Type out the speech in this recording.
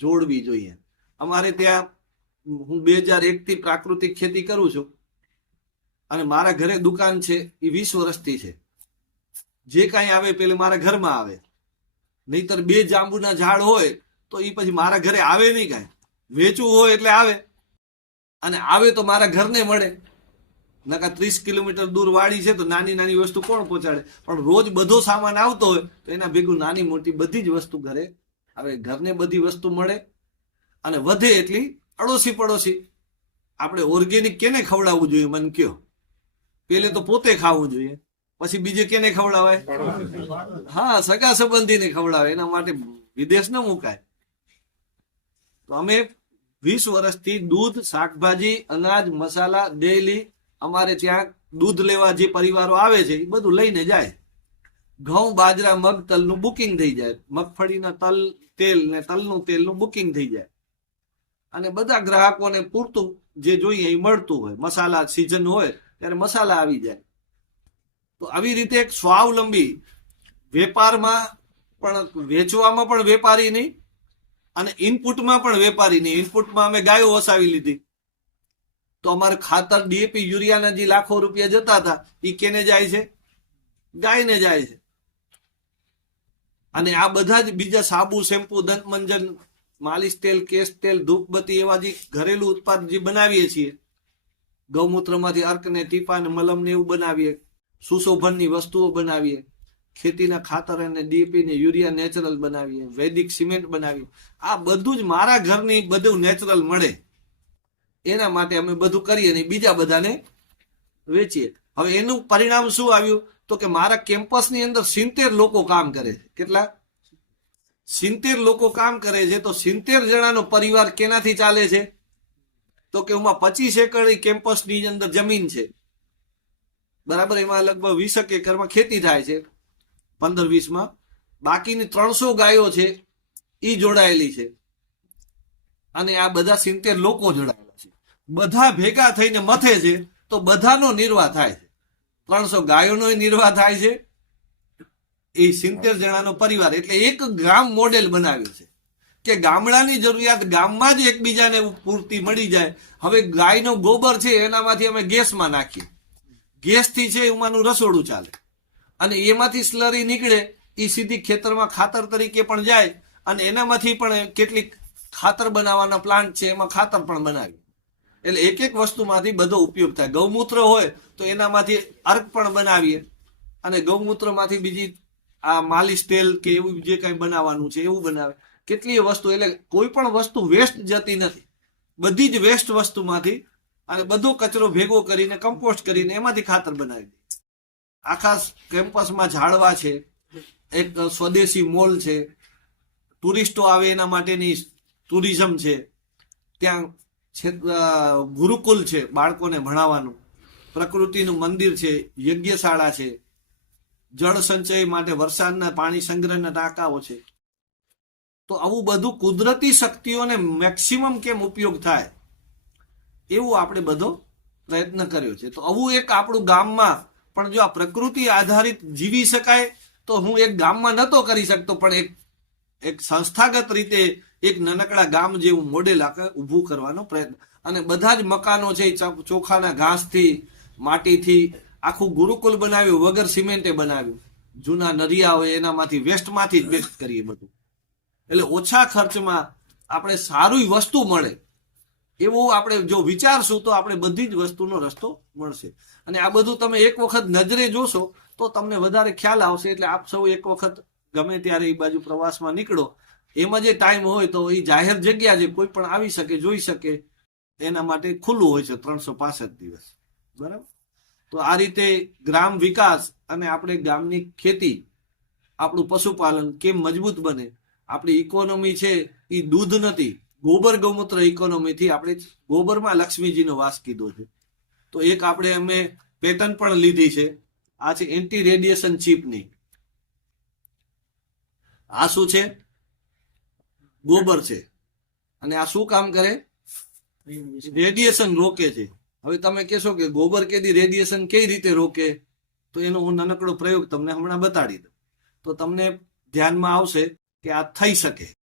જોડવી જોઈએ. અમારે ત્યાં હું 2001 થી પ્રાકૃતિક ખેતી કરું છું અને મારા ઘરે દુકાન છે એ 20 વર્ષથી છે. જે કાંઈ આવે પેલે મારા ઘરમાં આવે, નહીતર 2 જાંબુના ઝાડ હોય તો એ પછી મારા ઘરે આવે નહીં. કાંઈ વેચવું હોય એટલે આવે, અને આવે તો મારા ઘરને મળે. નકા 30 કિલોમીટર દૂર વાડી છે તો નાની નાની વસ્તુ કોણ પહોંચાડે? પણ રોજ બધો સામાન આવતો હોય તો એના ભેગું નાની મોટી બધી જ વસ્તુ ઘરે આવે. ઘરને બધી વસ્તુ મળે અને વધે એટલી અડોશી પડોશી. આપણે ઓર્ગેનિક કેને ખવડાવવું જોઈએ મને કયો? પેલે તો પોતે ખાવું જોઈએ, પછી બીજે કેને ખવડાવાય? હા, સગા સંબંધીને ખવડાવે. એના માટે વિદેશ ન મુકાય. તો અમે 20 વર્ષથી દૂધ, શાકભાજી, અનાજ, મસાલા ડેલી અમારે ત્યાં દૂધ લેવા જે પરિવારો આવે છે એ બધું લઈને જાય. ઘઉં, બાજરા, મગ, તલનું બુકિંગ થઈ જાય. મગફળીના તલ, તેલ ને તલનું તેલનું બુકિંગ થઈ જાય. અને બધા ગ્રાહકોને પૂરતું જે જોઈએ એ મળતું હોય. મસાલા સિઝન હોય ત્યારે મસાલા આવી જાય. તો આવી રીતે એક સ્વાવલંબી, વેપારમાં પણ, વેચવામાં પણ વેપારી નહીં અને ઇનપુટમાં પણ વેપારી નહીં. ઇનપુટમાં અમે ગાયો વસાવી લીધી તો અમારે ખાતર, ડીએપી, યુરિયાના જે લાખો રૂપિયા જતા હતા એ કેને જાય છે? ગાયને જાય છે. અને આ બધા જ બીજા સાબુ, શેમ્પુ, દંતમંજન, માલિશ તેલ, કેશ તેલ, ધૂપબત્તી એવા જે ઘરેલું ઉત્પાદન જે બનાવીએ છીએ, ગૌમૂત્રમાંથી અર્ક ને ટીપા ને મલમ ને એવું બનાવીએ, સુશોભનની વસ્તુઓ બનાવીએ, ખેતીના ખાતર અને ડીએપી ને યુરિયા નેચરલ બનાવીએ, વૈદિક સિમેન્ટ બનાવીએ. આ બધું જ મારા ઘરની બધું નેચરલ મળે એના માટે અમે બધું કરીએ ને બીજા બધાને વેચીએ. હવે એનું પરિણામ શું આવ્યું? તો કે મારા કેમ્પસની અંદર 70 લોકો કામ કરે છે. કેટલા? 70 લોકો કામ કરે છે. તો 70 જણાનો પરિવાર કેનાથી ચાલે છે? તો કે એમાં 25 એકર કેમ્પસની અંદર જમીન છે, બરાબર. એમાં લગભગ 20 એકરમાં ખેતી થાય છે, 15-20માં. બાકીની 300 ગાયો છે એ જોડાયેલી છે. અને આ બધા 70 લોકો જોડાયેલા છે. બધા ભેગા થઈને મથે છે તો બધાનો નિર્વાહ થાય છે. 300 ગાયોનો નિર્વાહ થાય છે. એ 70 જણાનો પરિવાર, એટલે એક ગામ મોડેલ બનાવ્યું છે કે ગામડાની જરૂરિયાત ગામમાં જ એકબીજાને પૂરતી મળી જાય. હવે ગાયનો ગોબર છે એનામાંથી અમે ગેસમાં નાખીએ. ગેસથી છે એમાંનું રસોડું ચાલે. અને એમાંથી સ્લરી નીકળે એ સીધી ખેતરમાં ખાતર તરીકે પણ જાય. અને એનામાંથી પણ કેટલીક ખાતર બનાવવાના પ્લાન્ટ છે, એમાં ખાતર પણ બનાવીએ. એટલે એક એક વસ્તુમાંથી બધો ઉપયોગ થાય. ગૌમૂત્ર હોય તો એનામાંથી અર્ક પણ બનાવીએ. અને ગૌમૂત્રમાંથી બીજી આ માલિશ તેલ કે એવું જે કંઈ બનાવવાનું છે એવું બનાવે. કેટલીય વસ્તુ, એટલે કોઈ પણ વસ્તુ વેસ્ટ જતી નથી. બધી જ વેસ્ટ વસ્તુમાંથી અને બધો કચરો ભેગો કરીને કમ્પોસ્ટ કરીને એમાંથી ખાતર બનાવી દે. આખા કેમ્પસમાં ઝાડવા છે, એક સ્વદેશી મોલ છે, ટુરિસ્ટો આવે એના માટેની ટુરિઝમ છે, ત્યાં ગુરુકુલ છે બાળકોને ભણાવવાનું, પ્રકૃતિનું મંદિર છે, યજ્ઞશાળા છે, જળ સંચય માટે વરસાદના પાણી સંગ્રહના ટાંકાઓ છે. તો આવું બધું કુદરતી શક્તિઓને મેક્સિમમ કેમ ઉપયોગ થાય એવું આપણે બધો પ્રયત્ન કર્યો છે. તો આવું એક આપણું ગામમાં પણ જો આ પ્રકૃતિ આધારિત જીવી શકાય તો હું એક ગામમાં નહોતો કરી શકતો, પણ એક સંસ્થાગત રીતે એક નાનકડા ગામ જેવું મોડેલ ઊભું કરવાનો પ્રયત્ન. અને બધા જ મકાનો છે ચોખાના ઘાસથી, માટીથી આખું ગુરુકુલ બનાવ્યું, વગર સિમેન્ટે બનાવ્યું. જૂના નરિયા હોય એનામાંથી, વેસ્ટમાંથી જ બેસ્ટ કરીએ બધું. એટલે ઓછા ખર્ચમાં આપણે સારી વસ્તુ મળે એવું આપણે જો વિચારશું તો આપણે બધી જ વસ્તુનો રસ્તો મળશે. અને આ બધું તમે એક વખત નજરે જોશો તો તમને વધારે ખ્યાલ આવશે. એટલે આપ સૌ એક વખત ગમે ત્યારે એ બાજુ પ્રવાસમાં નીકળો, એમાં જે ટાઈમ હોય તો એ જાહેર જગ્યા છે, કોઈ પણ આવી શકે, જોઈ શકે, એના માટે ખુલ્લું હોય છે 365 દિવસ, બરાબર. તો આ રીતે ગ્રામ વિકાસ અને આપણે ગામની ખેતી, આપણું પશુપાલન કેમ મજબૂત બને. આપણી ઇકોનોમી છે એ દૂધ નથી, ગોબર ગૌમૂત્ર ઇકોનોમીથી આપણે ગોબરમાં લક્ષ્મીજીનો વાસ કીધો છે. તો એક આપણે અમે પેટર્ન પણ લીધી છે. આ છે એન્ટી રેડિયેશન ચીપની. આ શું છે? ગોબર છે. અને આ શું કામ કરે? રેડિયેશન રોકે છે. હવે તમે કહેશો કે ગોબર કેદી રેડિયેશન કઈ રીતે રોકે? તો એનો હું નાનકડો પ્રયોગ તમને હમણાં બતાડી દઉં તો તમને ધ્યાનમાં આવશે કે આ થઈ શકે.